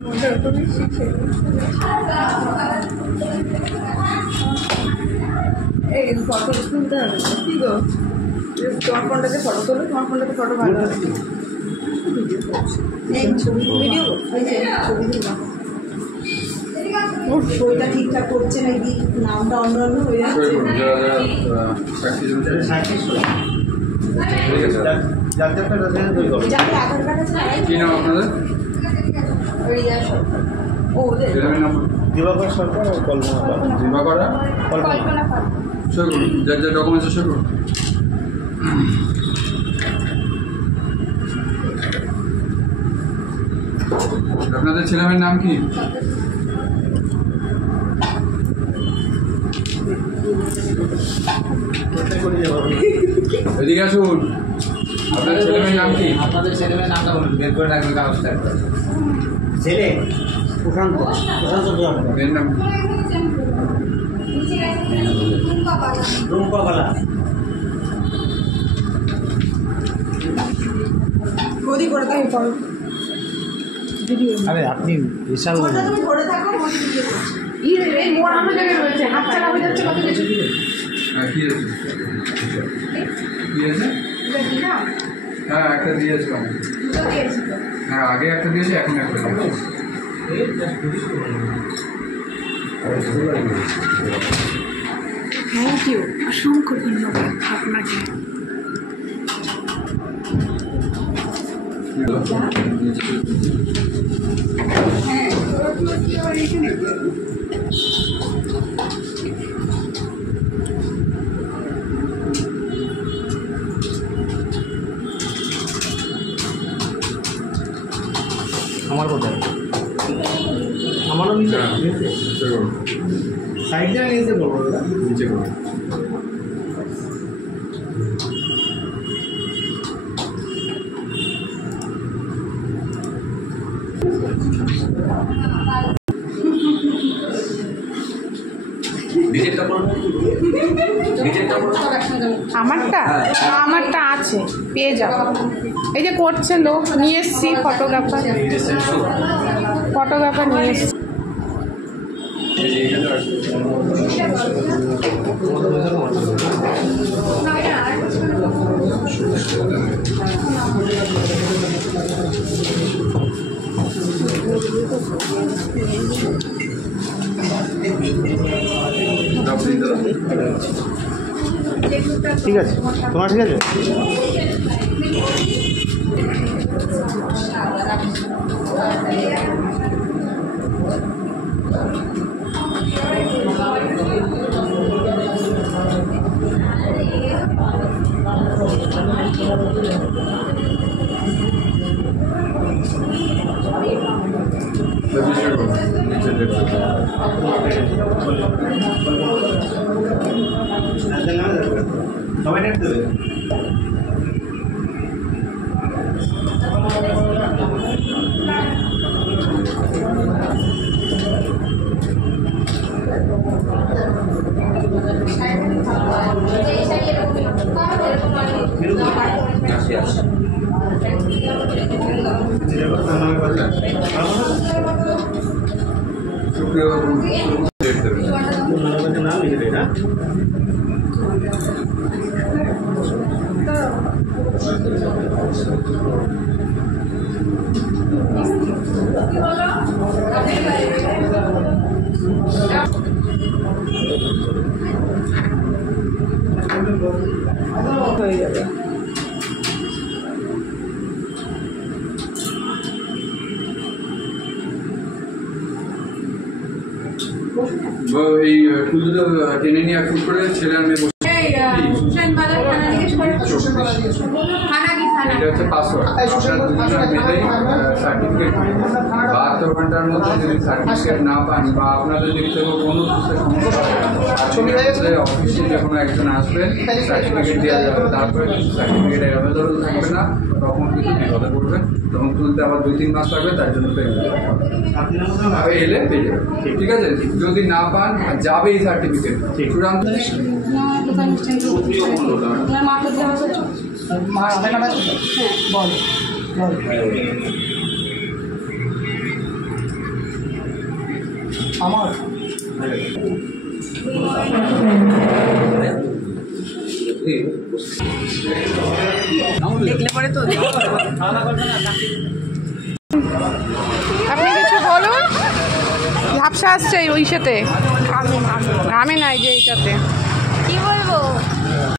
এই ফটো তুলতে হবে কি গো? তোমার ফোনটাতে ফটো তোলো, তোমার ফোনটাতে ফটো ভালো হবে। ছবি ভিডিও ছবি দিলাম। ওর ছবিটা ঠিকঠাক করছে নাকি নামটা অন্য অন্য হয়ে যাচ্ছে। আধার কার্ড আছে কি নাম আপনাদের? দিবাকর সরকার ও কল্পনা পাল। দিবাকর কল্পনা পাল। সই করুন, যার যা ডকুমেন্টস সই করুন। আপনাদের ছেলেমেয়ের নাম কি? এদিকে আসুন। আপনাদের ছেলেমেয়ের নাম কি? আপনাদের ছেলেমেয়ের নামটা বলুন, বের করে রাখবেন কাগজটা। ছেলে প্রশান্ত, প্রশান্ত মেয়ের নাম রুম্পা বালা। মোদি করে তাই করো ভিডিও। আরে আপনি বিশাল তুমি ধরে থাকো, মোদি ভিডিও করছে। এই মোড় আমরা জায়গায় রয়েছে, হাত চালা হয়ে যাচ্ছে কত কিছু। কি আছে? কি আছে? এটা কি না? হ্যাঁ, একটা দিয়েছিলাম। দুটো দিয়েছি তো। হ্যাঁ, আগে একটা দিয়েছি, এখন একটা দিয়েছি। থ্যাংক ইউ, অসংখ্য ধন্যবাদ আপনাকে। হ্যাঁ আমার কোথায়? আমারও নিচে সাইড দিয়ে নিচে করবো, নিচে করুন। আমারটা আছে, পেয়ে যাবো। এই যে করছে লোক, নিয়ে এসছি ফটোগ্রাফার নিয়ে এসছি। ঠিক আছে, তোমার ঠিক আছে। সবাই নেট দেবে। নাম লিখে না হয়ে যাবে। এই টুলটা টেনে নিয়ে শুট করে ছেলে আর মেয়ে বসে। এটা হচ্ছে পাসওয়ার্ড। সার্টিফিকেট 72 ঘন্টার মধ্যে যদি সার্টিফিকেট না পান বা আপনাদের দিক থেকে কোনো সমস্যা অফিসে যে কোনো একজন আসবেন, সার্টিফিকেট দেওয়া যাবে। তারপরে সার্টিফিকেট অ্যাভেলেবল থাকবে না, তখন কিন্তু বিপদে পড়বেন। তখন তুলতে আবার 2-3 মাস লাগবে, তার জন্য পেমেন্ট এলে পেয়ে যাবেন। ঠিক আছে, যদি না পান যাবে এই সার্টিফিকেট চূড়ান্ত। আমার দেখলে পরে তো আপনি কিছু বলুন। ঝাপসা আসছে ওই সাথে, আমি নাই যে এইটাতে কি বলবো